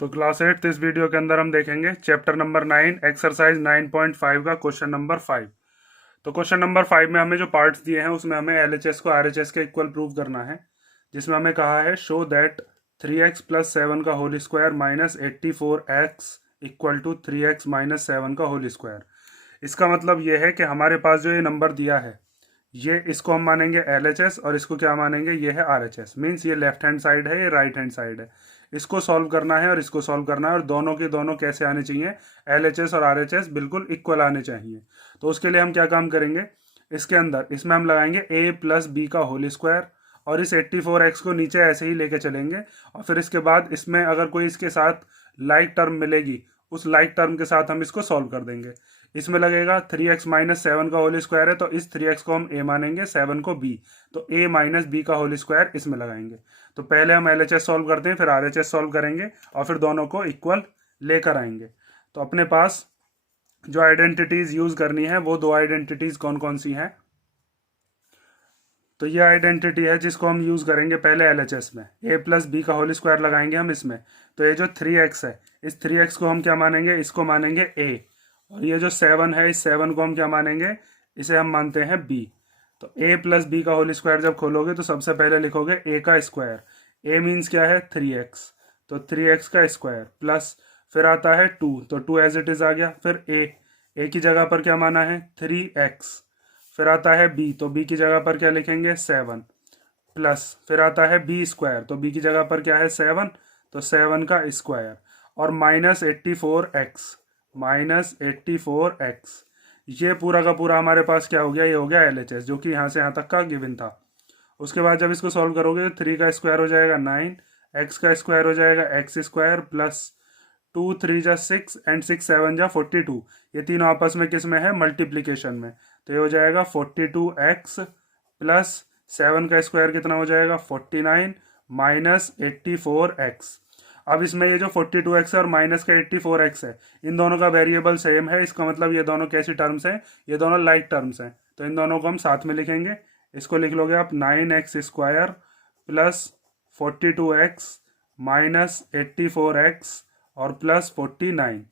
तो क्लास 8 इस वीडियो के अंदर हम देखेंगे चैप्टर नंबर 9 एक्सरसाइज 9.5 का क्वेश्चन नंबर 5। तो क्वेश्चन नंबर 5 में हमें जो पार्ट्स दिए हैं उसमें हमें एलएचएस को आरएचएस के इक्वल प्रूव करना है, जिसमें हमें कहा है शो दैट 3x प्लस 7 का whole square minus 84x equal to 3x minus 7 का होल स्क्वायर। इसका मतलब ये है कि हमारे पास जो ये नंबर दिया है ये इसको हम मानेंगे एलएचएस और इसको क्या मानेंगे, ये है आरएचएस। मीन्स ये लेफ्ट हैंड साइड है, ये राइट हैंड साइड है। इसको सॉल्व करना है और इसको सॉल्व करना है और दोनों के दोनों कैसे आने चाहिए, एलएचएस और आरएचएस बिल्कुल इक्वल आने चाहिए। तो उसके लिए हम क्या काम करेंगे, इसके अंदर इसमें हम लगाएंगे a प्लस बी का होल स्क्वायर और इस 84x को नीचे ऐसे ही लेके चलेंगे और फिर इसके बाद इसमें अगर कोई इसके साथ लाइक टर्म मिलेगी उस लाइक टर्म के साथ हम इसको सॉल्व कर देंगे। इसमें लगेगा 3x माइनस 7 का होल स्क्वायर है तो इस 3x को हम a मानेंगे, 7 को b, तो a माइनस बी का होल स्क्वायर इसमें लगाएंगे। तो पहले हम LHS सॉल्व करते हैं, फिर RHS सॉल्व करेंगे और फिर दोनों को इक्वल लेकर आएंगे। तो अपने पास जो आइडेंटिटीज यूज करनी है वो दो आइडेंटिटीज कौन कौन सी हैं, तो ये आइडेंटिटी है जिसको हम यूज करेंगे पहले LHS में। a प्लस बी का होल स्क्वायर लगाएंगे हम इसमें, तो ये जो 3x है इस 3x को हम क्या मानेंगे, इसको मानेंगे a, और ये जो 7 है इस 7 को हम क्या मानेंगे, इसे हम मानते हैं b। तो a प्लस बी का होल स्क्वायर जब खोलोगे तो सबसे पहले लिखोगे a का स्क्वायर। a मीन्स क्या है 3x, तो 3x का स्क्वायर प्लस फिर आता है 2, तो 2 एज इट इज आ गया। फिर a की जगह पर क्या माना है 3x, फिर आता है b, तो b की जगह पर क्या लिखेंगे 7, प्लस फिर आता है b स्क्वायर, तो b की जगह पर क्या है 7, तो 7 का स्क्वायर और माइनस 84x, माइनस 84x। ये पूरा का पूरा हमारे पास क्या हो गया, ये हो गया LHS जो कि यहाँ से यहाँ तक का गिवन था। उसके बाद जब इसको सॉल्व करोगे तो 3 का स्क्वायर हो जाएगा 9, x का स्क्वायर हो जाएगा x स्क्वायर प्लस 2 3 जा 6 एंड 6 7 जा 42। ये तीनों आपस में किस में है, मल्टीप्लीकेशन में, तो ये हो जाएगा 42x प्लस 7 का स्क्वायर कितना हो जाएगा 49 माइनस 84x। अब इसमें ये जो 42x है और माइनस का 84x है, इन दोनों का वेरिएबल सेम है, इसका मतलब ये दोनों कैसी टर्म्स हैं, ये दोनों लाइक टर्म्स हैं, तो इन दोनों को हम साथ में लिखेंगे। इसको लिख लोगे आप 9x square plus 42x minus 84x और प्लस 49।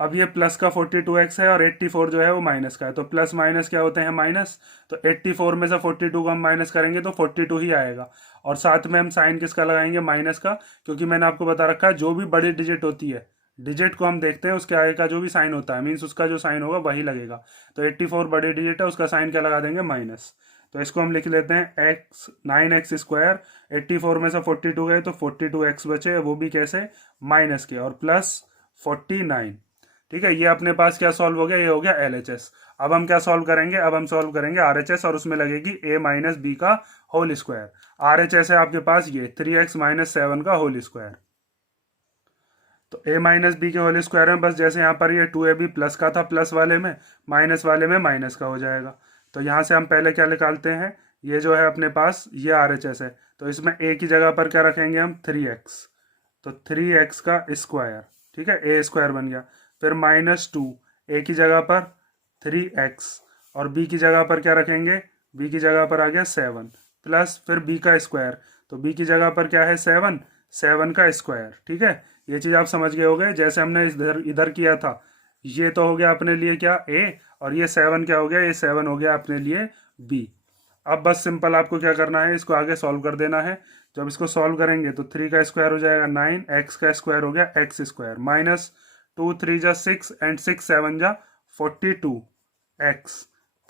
अब ये प्लस का 42x है और 84 जो है वो माइनस का है, तो प्लस माइनस क्या होते हैं माइनस, तो 84 में से 42 को हम माइनस करेंगे तो 42 ही आएगा। और साथ में हम साइन किसका लगाएंगे, माइनस का, क्योंकि मैंने आपको बता रखा है जो भी बड़ी डिजिट होती है, डिजिट को हम देखते हैं उसके आगे का जो भी साइन होता है मीन्स उसका जो साइन होगा वही लगेगा। तो 84 बड़ी डिजिट है, उसका साइन क्या लगा देंगे माइनस। तो इसको हम लिख लेते हैं x 9x स्क्वायर, 84 में से 42 गए तो 42x बचे, वो भी कैसे माइनस के, और प्लस 49। ठीक है, ये अपने पास क्या सॉल्व हो गया, ये हो गया LHS। अब हम क्या सॉल्व करेंगे, अब हम सॉल्व करेंगे RHS और उसमें लगेगी a माइनस बी का होल स्क्वायर। RHS है आपके पास ये 3x माइनस 7 का होल स्क्वायर, तो a माइनस बी के होल स्क्वायर में बस जैसे यहाँ पर ये 2ab प्लस का था, प्लस वाले में माइनस का हो जाएगा। तो यहाँ से हम पहले क्या निकालते हैं, ये जो है अपने पास ये RHS है, तो इसमें a की जगह पर क्या रखेंगे हम 3x, तो 3x का स्क्वायर, ठीक है, a स्क्वायर बन गया। फिर -2, a की जगह पर 3x और b की जगह पर क्या रखेंगे, b की जगह पर आ गया 7, प्लस फिर b का स्क्वायर, तो b की जगह पर क्या है 7, 7 का स्क्वायर। ठीक है, ये चीज़ आप समझ गए होगे, जैसे हमने इधर इधर किया था, ये तो हो गया अपने लिए क्या a, और ये 7 क्या हो गया, ये 7 हो गया अपने लिए b। अब बस सिंपल आपको क्या करना है, इसको आगे सॉल्व कर देना है। जब इसको सॉल्व करेंगे तो 3 का स्क्वायर हो जाएगा 9, x का स्क्वायर हो गया x स्क्वायर, माइनस 2 3 जा 6 एंड 6 7 जा 42x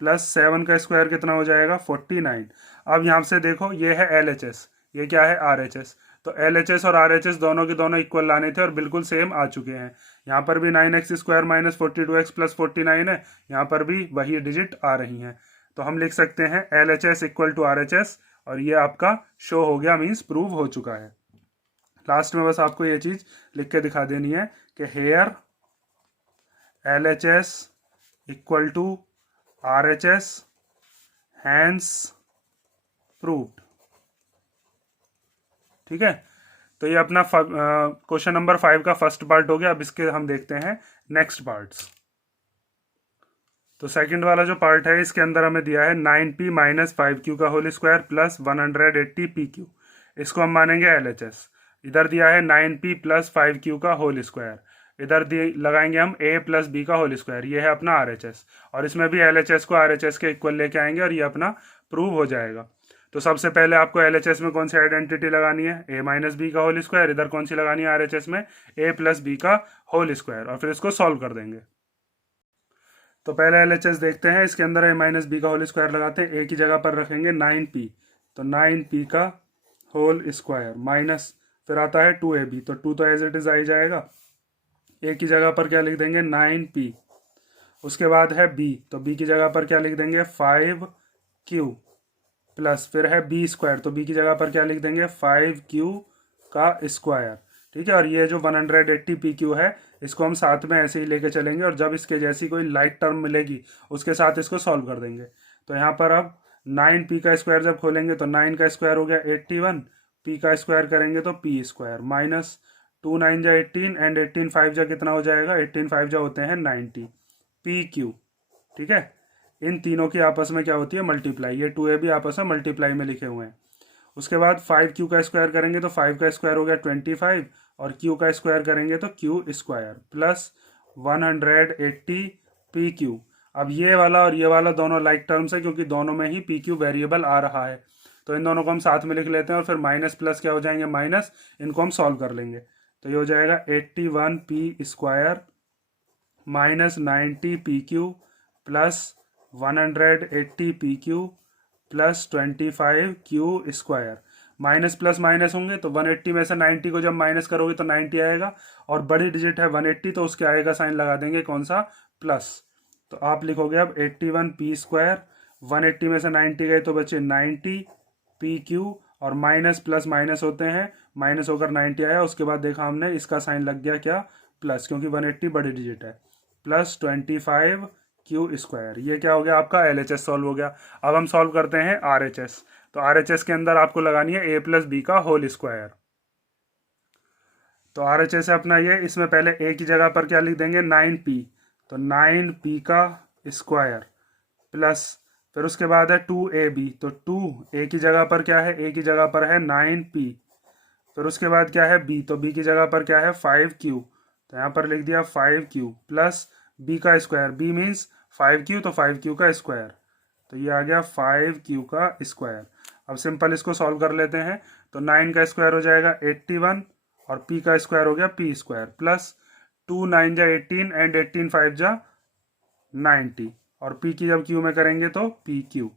प्लस 7 का स्क्वायर कितना हो जाएगा 49। अब यहाँ से देखो ये है LHS, ये क्या है RHS, तो LHS और RHS दोनों के दोनों इक्वल लाने थे और बिल्कुल सेम आ चुके हैं। यहाँ पर भी 9x square minus 42x plus 49 है, यहाँ पर भी वही डिजिट आ रही हैं। तो हम लिख सकते हैं LHS इक्वल टू RHS और ये आपका शो हो गया, मीन्स प्रूव हो चुका है। लास्ट में बस आपको ये चीज़ लिख के दिखा देनी है कि here LHS equal to RHS hence proved. ठीक है, तो ये अपना क्वेश्चन नंबर 5 का फर्स्ट पार्ट हो गया। अब इसके हम देखते हैं नेक्स्ट पार्ट्स। तो सेकंड वाला जो पार्ट है इसके अंदर हमें दिया है 9p माइनस 5q का होल स्क्वायर प्लस 180pq। इसको हम मानेंगे LHS। इधर दिया है 9p प्लस 5q का होल स्क्वायर, इधर लगाएंगे हम a प्लस बी का होल स्क्वायर, ये है अपना RHS। और इसमें भी LHS को RHS के इक्वल लेके आएंगे और ये अपना प्रूव हो जाएगा। तो सबसे पहले आपको LHS में कौन सी आइडेंटिटी लगानी है, a माइनस बी का होल स्क्वायर, इधर कौन सी लगानी है RHS में, a प्लस बी का होल स्क्वायर, और फिर इसको सॉल्व कर देंगे। तो पहले LHS देखते हैं, इसके अंदर a माइनस बी का होल स्क्वायर लगाते हैं, a की जगह पर रखेंगे 9p, तो 9p का होल स्क्वायर माइनस फिर आता है 2ab, तो 2 तो एज इट इज आ ही जाएगा, a की जगह पर क्या लिख देंगे 9p, उसके बाद है b, तो b की जगह पर क्या लिख देंगे 5q, प्लस फिर है b स्क्वायर, तो b की जगह पर क्या लिख देंगे 5q का स्क्वायर, ठीक है। और ये जो 180pq है इसको हम साथ में ऐसे ही लेके चलेंगे, और जब इसके जैसी कोई लाइक टर्म मिलेगी उसके साथ इसको सॉल्व कर देंगे। तो यहाँ पर अब 9p का स्क्वायर जब खोलेंगे तो 9 का स्क्वायर हो गया 81, p का स्क्वायर करेंगे तो p स्क्वायर माइनस 2 9 जा 18 एंड 18 5 जा कितना हो जाएगा, 18 5 जा होते हैं 90 pq, ठीक है। इन तीनों की आपस में क्या होती है मल्टीप्लाई, ये 2a भी आपस में मल्टीप्लाई में लिखे हुए हैं। उसके बाद 5q का स्क्वायर करेंगे तो 5 का स्क्वायर हो गया 25, और q का स्क्वायर करेंगे तो q स्क्वायर प्लस 180 pq। अब ये वाला और ये वाला दोनों लाइक टर्म्स है क्योंकि दोनों में ही pq वेरिएबल आ रहा है, तो इन दोनों को हम साथ में लिख लेते हैं और फिर माइनस प्लस क्या हो जाएंगे माइनस, इनको हम सॉल्व कर लेंगे। तो ये हो जाएगा 81p square minus 90pq plus 180pq plus 25q square. Minus plus minus होंगे तो 180 में से 90 को जब माइनस करोगे तो 90 आएगा, और बड़ी डिजिट है 180 तो उसके आगे का साइन लगा देंगे कौन सा, प्लस। तो आप लिखोगे अब 81p स्क्वायर, 180 में से 90 गए तो बचे 90pq, और माइनस प्लस माइनस होते हैं, माइनस होकर 90 आया, उसके बाद देखा हमने इसका साइन लग गया क्या, प्लस, क्योंकि 180 बड़ी डिजिट है, प्लस 25q स्क्वायर। ये क्या हो गया आपका LHS सॉल्व हो गया। अब हम सॉल्व करते हैं RHS। तो RHS के अंदर आपको लगानी है a प्लस बी का होल स्क्वायर। तो RHS है अपना ये, इसमें पहले a की जगह पर क्या लिख देंगे 9p, तो 9p का स्क्वायर प्लस फिर उसके बाद है 2ab, तो 2 a की जगह पर क्या है, a की जगह पर है 9p, फिर उसके बाद क्या है b, तो b की जगह पर क्या है 5q, तो यहाँ पर लिख दिया 5q प्लस b का स्क्वायर, b मीन्स 5q, तो 5q का स्क्वायर, तो ये आ गया 5q का स्क्वायर। अब सिंपल इसको सॉल्व कर लेते हैं, तो 9 का स्क्वायर हो जाएगा 81, और p का स्क्वायर हो गया p स्क्वायर प्लस 2 9 जा 18 एंड 18 5 जा 90, और p की जब q में करेंगे तो pq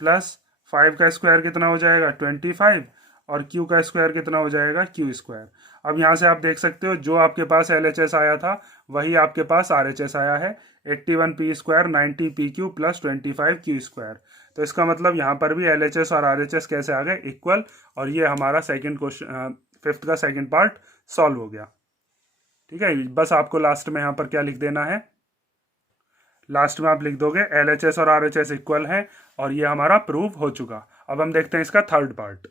प्लस 5 का स्क्वायर कितना हो जाएगा 25, और q का स्क्वायर कितना हो जाएगा q स्क्वायर। अब यहाँ से आप देख सकते हो जो आपके पास LHS आया था वही आपके पास RHS आया है, 81p square 90pq plus 25q square. तो इसका मतलब यहाँ पर भी LHS और RHS कैसे आ गए इक्वल, और ये हमारा सेकंड क्वेश्चन 5th का सेकंड पार्ट सॉल्व हो गया, ठीक है। बस आपको लास्ट में यहाँ पर क्या लिख देना है, लास्ट में आप लिख दोगे LHS और RHS इक्वल है, और ये हमारा प्रूव हो चुका। अब हम देखते हैं इसका थर्ड पार्ट।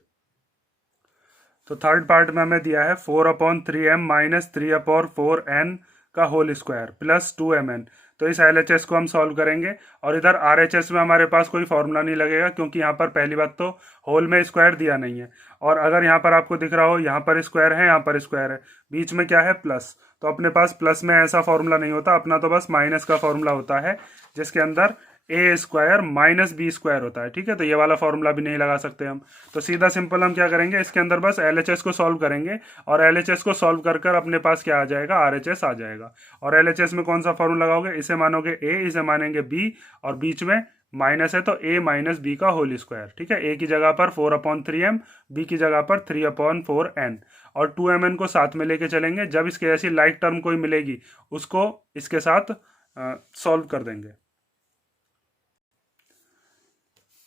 तो थर्ड पार्ट में हमें दिया है 4/3m माइनस 3/4n का होल स्क्वायर प्लस 2mn। तो इस LHS को हम सॉल्व करेंगे, और इधर RHS में हमारे पास कोई फॉर्मूला नहीं लगेगा क्योंकि यहाँ पर पहली बात तो होल में स्क्वायर दिया नहीं है, और अगर यहाँ पर आपको दिख रहा हो यहाँ पर स्क्वायर है यहाँ पर स्क्वायर है, बीच में क्या है प्लस, तो अपने पास प्लस में ऐसा फॉर्मूला नहीं होता, अपना तो बस माइनस का फॉर्मूला होता है जिसके अंदर a square minus B square होता है, ठीक है। तो ये वाला फॉर्मूला भी नहीं लगा सकते हम, तो सीधा सिंपल हम क्या करेंगे इसके अंदर बस LHS को सॉल्व करेंगे, और LHS को सॉल्व कर कर अपने पास क्या आ जाएगा RHS आ जाएगा। और LHS में कौन सा फॉर्मूला लगाओगे, इसे मानोगे a, इसे मानेंगे b, और बीच में माइनस है तो a माइनस बी का होल स्क्वायर, ठीक है। a की जगह पर 4/3m, b की जगह पर 3/4n, और 2mn को साथ में लेके चलेंगे, जब इसके ऐसी लाइक टर्म कोई मिलेगी उसको इसके साथ सॉल्व कर देंगे।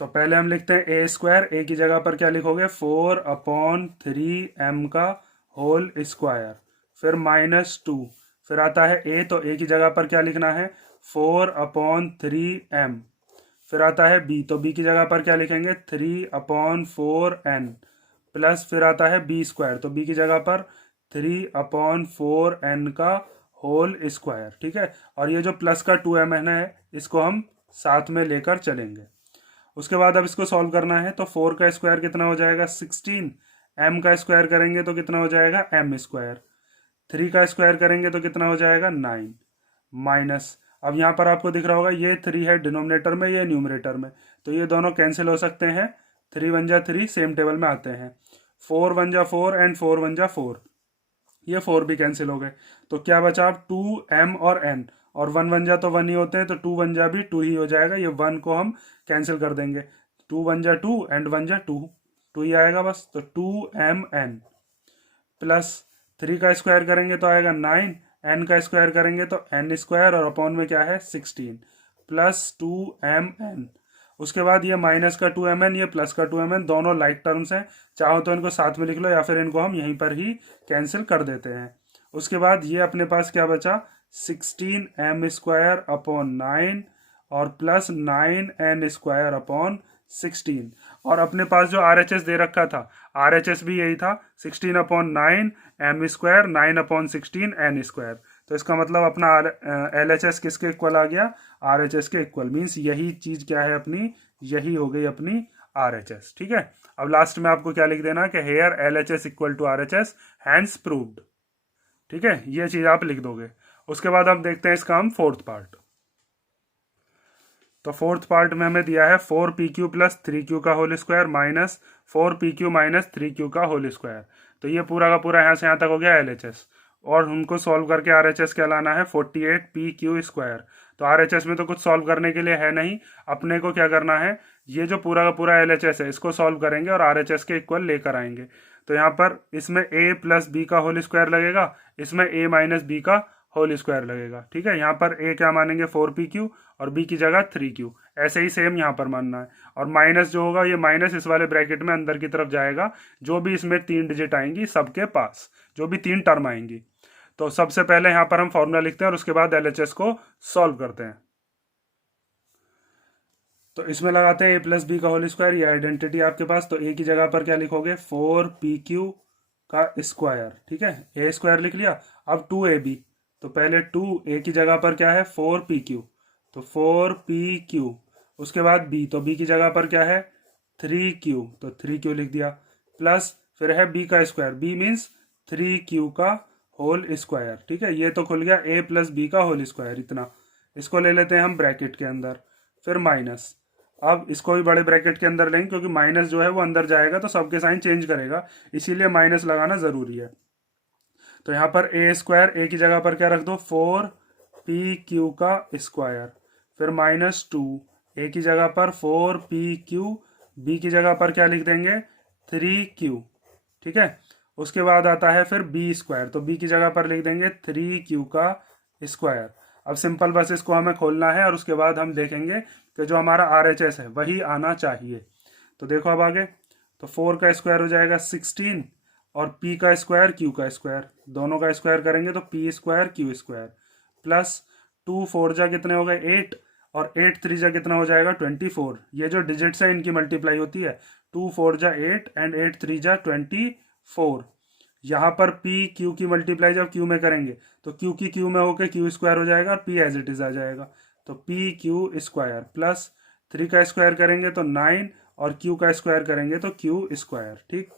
तो पहले हम लिखते हैं a स्क्वायर, a की जगह पर क्या लिखोगे 4/3m का होल स्क्वायर, फिर -2, फिर आता है a, तो a की जगह पर क्या लिखना है 4/3m, फिर आता है b, तो b की जगह पर क्या लिखेंगे 3/4n, प्लस फिर आता है b स्क्वायर, तो b की जगह पर 3/4n का होल स्क्वायर, ठीक है। और ये जो प्लस का 2mn है इसको हम साथ में लेकर चलेंगे। उसके बाद अब इसको सॉल्व करना है, तो 4 का स्क्वायर कितना हो जाएगा 16, m का स्क्वायर करेंगे तो कितना हो जाएगा m स्क्वायर, 3 का स्क्वायर करेंगे तो कितना हो जाएगा 9 माइनस, अब यहाँ पर आपको दिख रहा होगा ये 3 है डिनोमिनेटर में, ये न्यूमरेटर में, तो ये दोनों कैंसिल हो सकते हैं, 3 1 जा 3 सेम टेबल में आते हैं, 4 1 जा 4 एंड 4 1 जा 4, ये 4 भी कैंसिल हो गए, तो क्या बचा अब 2m और n, और 1 1 जा तो 1 ही होते हैं, तो 2 1 जा भी 2 ही हो जाएगा, ये 1 को हम कैंसिल कर देंगे, 2 1 जा 2 एंड 1 जा 2, 2 ही आएगा बस, तो 2mn प्लस 3 का स्क्वायर करेंगे तो आएगा 9, n का स्क्वायर करेंगे तो n स्क्वायर और अपॉन में क्या है 16 प्लस 2mn, उसके बाद ये माइनस का 2mn, ये प्लस का 2mn, दोनों लाइक टर्म्स हैं, चाहो तो इनको साथ में लिख लो या फिर इनको हम यहीं पर ही कैंसिल कर देते हैं। उसके बाद ये अपने पास क्या बचा 16m स्क्वायर अपॉन 9 और प्लस 9n स्क्वायर अपॉन 16, और अपने पास जो RHS दे रखा था RHS भी यही था 16 upon 9 m square 9 upon 16 n square, तो इसका मतलब अपना LHS किसके इक्वल आ गया RHS के इक्वल, मीन्स यही चीज क्या है अपनी, यही हो गई अपनी RHS। ठीक है, अब लास्ट में आपको क्या लिख देना कि here LHS equal to RHS hence proved. ठीक है, ये चीज आप लिख दोगे। उसके बाद आप देखते हैं इसका हम फोर्थ पार्ट। तो फोर्थ पार्ट में हमें दिया है 4pq प्लस 3q का whole square minus 4pq minus 3q का होल स्क्वायर, तो ये पूरा का पूरा यहाँ से यहाँ तक हो गया LHS, और उनको सॉल्व करके RHS क्या लाना है 48pq स्क्वायर, तो RHS में तो कुछ सॉल्व करने के लिए है नहीं, अपने को क्या करना है ये जो पूरा का पूरा LHS है इसको सॉल्व करेंगे और RHS के इक्वल लेकर आएंगे, तो यहाँ पर इसमें a प्लस बी का होल स्क्वायर लगेगा, इसमें a माइनस बी का होल स्क्वायर लगेगा। ठीक है, यहाँ पर a क्या मानेंगे 4pq और b की जगह 3q, ऐसे ही सेम यहाँ पर मानना है, और माइनस जो होगा ये माइनस इस वाले ब्रैकेट में अंदर की तरफ जाएगा, जो भी इसमें 3 डिजिट आएंगी सबके पास, जो भी 3 टर्म आएंगी। तो सबसे पहले यहाँ पर हम फॉर्मूला लिखते हैं और उसके बाद LHS को सॉल्व करते हैं। तो इसमें लगाते हैं a प्लस बी का होल स्क्वायर, ये आइडेंटिटी आपके पास, तो a की जगह पर क्या लिखोगे 4pq का स्क्वायर। ठीक है, a स्क्वायर लिख लिया, अब 2ab, तो पहले 2a की जगह पर क्या है 4pq, तो 4pq, उसके बाद b, तो b की जगह पर क्या है 3q, तो 3q लिख दिया, प्लस फिर है b का स्क्वायर, b मीन्स 3q का होल स्क्वायर। ठीक है, ये तो खुल गया a प्लस बी का होल स्क्वायर, इतना, इसको ले लेते हैं हम ब्रैकेट के अंदर, फिर माइनस, अब इसको भी बड़े ब्रैकेट के अंदर लेंगे क्योंकि माइनस जो है वो अंदर जाएगा तो सबके साइन चेंज करेगा, इसीलिए माइनस लगाना जरूरी है। तो यहाँ पर a स्क्वायर, a की जगह पर क्या रख दो 4pq का स्क्वायर, फिर माइनस 2, a की जगह पर 4pq, b की जगह पर क्या लिख देंगे 3q। ठीक है, उसके बाद आता है फिर b स्क्वायर, तो b की जगह पर लिख देंगे 3q का स्क्वायर। अब सिंपल बस इसको हमें खोलना है और उसके बाद हम देखेंगे कि जो हमारा RHS है वही आना चाहिए। तो देखो अब आगे, तो 4 का स्क्वायर हो जाएगा 16 और p का स्क्वायर q का स्क्वायर, दोनों का स्क्वायर करेंगे तो p square q square, plus 2 4 जा कितने हो गए 8 और 8 3 जा कितना हो जाएगा 24, ये जो डिजिट्स है इनकी मल्टीप्लाई होती है, 2 4 जा 8 एंड 8 3 जा 24, यहाँ पर p q की मल्टीप्लाई जब q में करेंगे तो q की q में होकर q स्क्वायर हो जाएगा और p एज इट इज आ जाएगा, तो p q स्क्वायर प्लस 3 का स्क्वायर करेंगे तो 9 और q का स्क्वायर करेंगे तो q स्क्वायर। ठीक,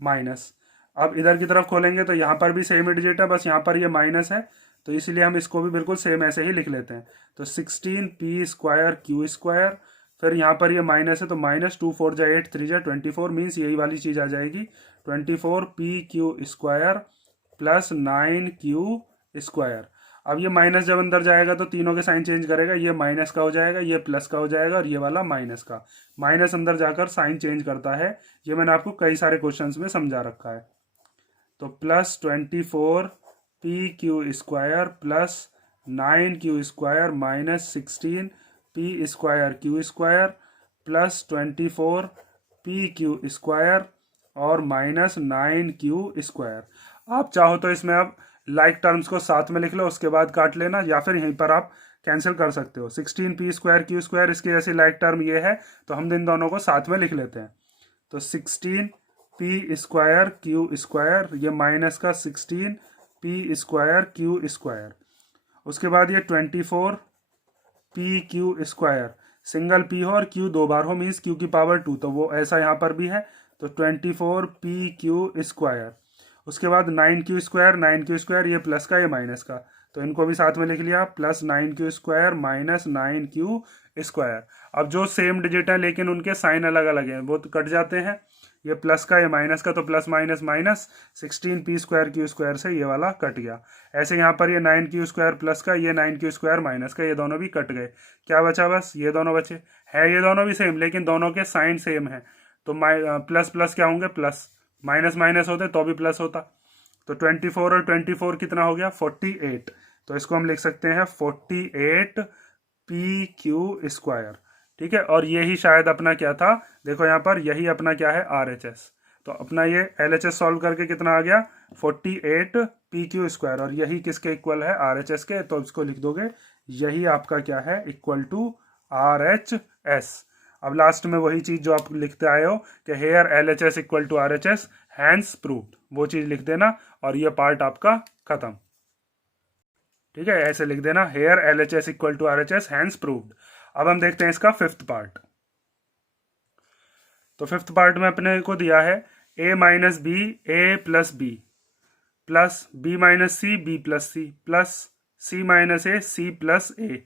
माइनस, अब इधर की तरफ खोलेंगे तो यहाँ पर भी सेम ही डिजिट है, बस यहाँ पर ये माइनस है तो इसलिए हम इसको भी बिल्कुल सेम ऐसे ही लिख लेते हैं, तो 16p स्क्वायर q स्क्वायर, फिर यहाँ पर ये माइनस है तो माइनस 2 4 जा 8 3 जा 24, मीन्स यही वाली चीज आ जाएगी 24pq square plus 9q square. अब ये माइनस जब अंदर जाएगा तो तीनों के साइन चेंज करेगा, ये माइनस का हो जाएगा, ये प्लस का हो जाएगा और ये वाला माइनस का, माइनस अंदर जाकर साइन चेंज करता है, ये मैंने आपको कई सारे क्वेश्चंस में समझा रखा है। तो plus 24pq square plus 9q square minus 16p square q square plus 24pq square और माइनस 9q स्क्वायर। आप चाहो तो इसमें आप लाइक टर्म्स को साथ में लिख लो, उसके बाद काट लेना, या फिर यहीं पर आप कैंसिल कर सकते हो। 16p स्क्वायर q स्क्वायर इसकी जैसी लाइक टर्म ये है तो हम इन दोनों को साथ में लिख लेते हैं, तो 16p स्क्वायर q स्क्वायर, ये माइनस का 16p स्क्वायर q स्क्वायर, उसके बाद ये 24pq स्क्वायर, सिंगल p हो और q 2 बार हो मीन्स q की पावर 2, तो वो ऐसा यहाँ पर भी है, तो 24 PQ²। उसके बाद 9Q² 9Q² ये प्लस का ये माइनस का, तो इनको भी साथ में लिख लिया, प्लस 9Q² माइनस 9Q²। अब जो सेम डिजिट है लेकिन उनके साइन अलग अलग हैं वो तो कट जाते हैं, ये प्लस का ये माइनस का, तो प्लस माइनस माइनस 16P² से ये वाला कट गया। ऐसे यहाँ पर ये 9Q² प्लस का, ये 9Q² माइनस का, ये दोनों भी कट गए। क्या बचा? बस ये दोनों बचे है, ये दोनों भी सेम लेकिन दोनों के साइन सेम है, तो प्लस प्लस क्या होंगे? प्लस। माइनस माइनस होते तो भी प्लस होता। तो 24 और 24 कितना हो गया? 48। तो इसको हम लिख सकते हैं 48PQ²। ठीक है, और यही शायद अपना क्या था, देखो यहाँ पर यही अपना क्या है? RHS। तो अपना ये LHS सॉल्व करके कितना आ गया? 48PQ²। और यही किसके इक्वल है? RHS के। तो इसको लिख दोगे, यही आपका क्या है? Equal to RHS। अब लास्ट में वही चीज जो आप लिखते आए हो कि here LHS equal to RHS hence proved, वो चीज लिख देना और ये पार्ट आपका खत्म। ठीक है, ऐसे लिख देना, here LHS equal to RHS hence proved. अब हम देखते हैं इसका फिफ्थ पार्ट। तो फिफ्थ पार्ट में अपने को दिया है A minus B A plus B plus B minus C B plus C plus C minus A C plus A।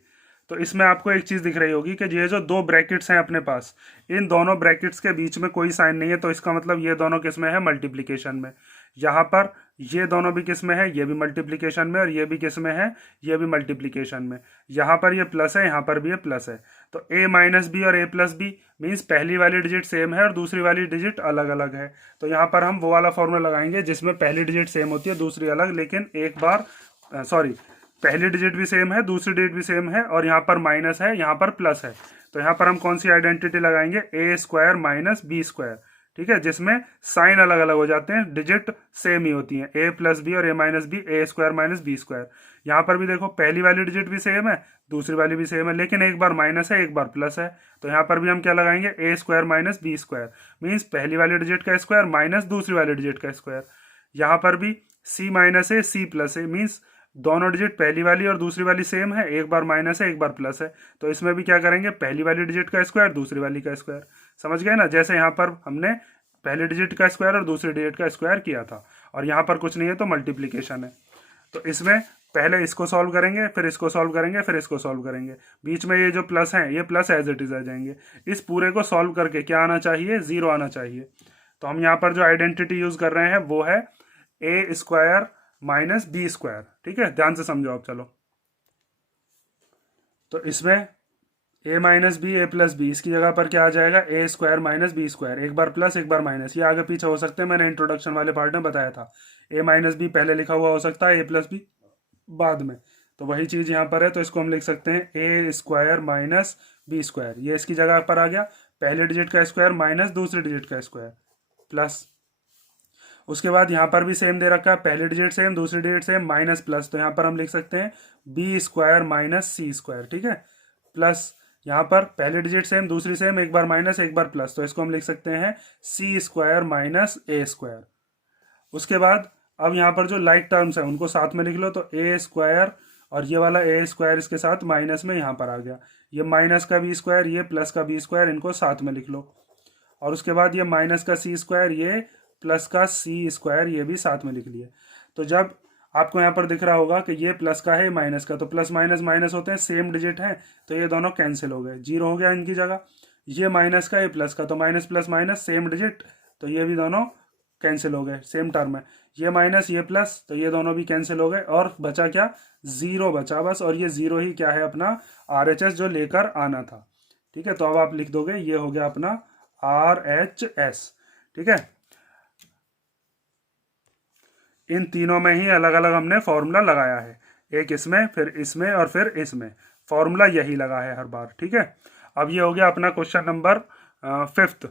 तो इसमें आपको एक चीज दिख रही होगी कि ये जो दो ब्रैकेट्स हैं अपने पास, इन दोनों ब्रैकेट्स के बीच में कोई साइन नहीं है, तो इसका मतलब ये दोनों किस में है? मल्टीप्लीकेशन में। यहाँ पर ये दोनों भी किस में है? ये भी मल्टीप्लीकेशन में, और ये भी किस में है? ये भी मल्टीप्लीकेशन में। यहाँ पर ये प्लस है, यहाँ पर भी ये प्लस है। तो A माइनस बी और A प्लस बी मीन्स पहली वाली डिजिट सेम है और दूसरी वाली डिजिट अलग अलग है। तो यहाँ पर हम वो वाला फॉर्मूला लगाएंगे जिसमें पहली डिजिट सेम होती है दूसरी अलग, लेकिन एक बार पहली डिजिट भी सेम है दूसरी डिजिट भी सेम है, और यहाँ पर माइनस है यहाँ पर प्लस है। तो यहाँ पर हम कौन सी आइडेंटिटी लगाएंगे? A² minus B²। ठीक है, जिसमें साइन अलग अलग हो जाते हैं, डिजिट सेम ही होती हैं, A प्लस बी और A minus B, A² minus B²। यहाँ पर भी देखो पहली वाली डिजिट भी सेम है दूसरी वाली भी सेम है, लेकिन एक बार माइनस है एक बार प्लस है। तो यहाँ पर भी हम क्या लगाएंगे? A² minus B²। मीन्स पहली वाली डिजिट का स्क्वायर माइनस दूसरी वाली डिजिट का स्क्वायर। यहाँ पर भी C minus A C plus A means दोनों डिजिट पहली वाली और दूसरी वाली सेम है, एक बार माइनस है एक बार प्लस है। तो इसमें भी क्या करेंगे? पहली वाली डिजिट का स्क्वायर दूसरी वाली का स्क्वायर। समझ गए ना? जैसे यहाँ पर हमने पहली डिजिट का स्क्वायर और दूसरी डिजिट का स्क्वायर किया था, और यहाँ पर कुछ नहीं है तो मल्टीप्लीकेशन है। तो इसमें पहले इसको सॉल्व करेंगे, फिर इसको सॉल्व करेंगे, फिर इसको सॉल्व करेंगे। बीच में ये जो प्लस हैं ये प्लस एज इट इज आ जाएंगे। इस पूरे को सॉल्व करके क्या आना चाहिए? 0 आना चाहिए। तो हम यहाँ पर जो आइडेंटिटी यूज कर रहे हैं वो है A² माइनस B²। ठीक है, ध्यान से समझो आप। चलो, तो इसमें A minus B A plus B, इसकी जगह पर क्या आ जाएगा? A² minus B²। एक बार प्लस एक बार माइनस, ये आगे पीछे हो सकते हैं, मैंने इंट्रोडक्शन वाले पार्ट में बताया था। A माइनस बी पहले लिखा हुआ हो सकता है, A प्लस बी बाद में, तो वही चीज यहाँ पर है। तो इसको हम लिख सकते हैं A² माइनस B²। ये इसकी जगह पर आ गया, पहले डिजिट का स्क्वायर माइनस दूसरी डिजिट का स्क्वायर प्लस। उसके बाद यहाँ पर भी सेम दे रखा है, पहली डिजिट सेम दूसरी डिजिट सेम माइनस प्लस, तो यहाँ पर हम लिख सकते हैं B² माइनस C²। ठीक है, प्लस यहाँ पर पहली डिजिट सेम दूसरी सेम, एक बार माइनस एक बार प्लस, तो इसको हम लिख सकते हैं C² माइनस A²। उसके बाद अब यहाँ पर जो लाइक टर्म्स है उनको साथ में लिख लो, तो A² और ये वाला A² इसके साथ माइनस में यहाँ पर आ गया, ये माइनस का B² ये प्लस का B², इनको साथ में लिख लो। और उसके बाद ये माइनस का C² ये प्लस का C² ये भी साथ में लिख लिए। तो जब आपको यहाँ पर दिख रहा होगा कि ये प्लस का है माइनस का, तो प्लस माइनस माइनस होते हैं, सेम डिजिट है, तो ये दोनों कैंसिल हो गए, 0 हो गया इनकी जगह। ये माइनस का ये प्लस का, तो minus plus minus same digit, तो ये भी दोनों कैंसिल हो गए, सेम टर्म है। ये माइनस ये प्लस, तो ये दोनों भी कैंसिल हो गए, और बचा क्या? 0 बचा बस। और ये 0 ही क्या है? अपना RHS जो लेकर आना था। ठीक है, तो अब आप लिख दोगे ये हो गया अपना RHS। ठीक है, इन तीनों में ही अलग अलग हमने फॉर्मूला लगाया है, एक इसमें फिर इसमें और फिर इसमें, फॉर्मूला यही लगा है हर बार। ठीक है, अब ये हो गया अपना क्वेश्चन नंबर 5th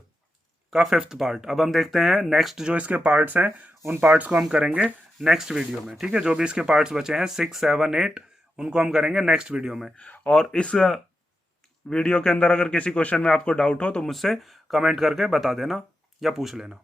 का 5th पार्ट। अब हम देखते हैं नेक्स्ट जो इसके पार्ट्स हैं, उन पार्ट्स को हम करेंगे नेक्स्ट वीडियो में। ठीक है, जो भी इसके पार्ट्स बचे हैं 6, 7, 8 उनको हम करेंगे नेक्स्ट वीडियो में। और इस वीडियो के अंदर अगर किसी क्वेश्चन में आपको डाउट हो तो मुझसे कमेंट करके बता देना या पूछ लेना।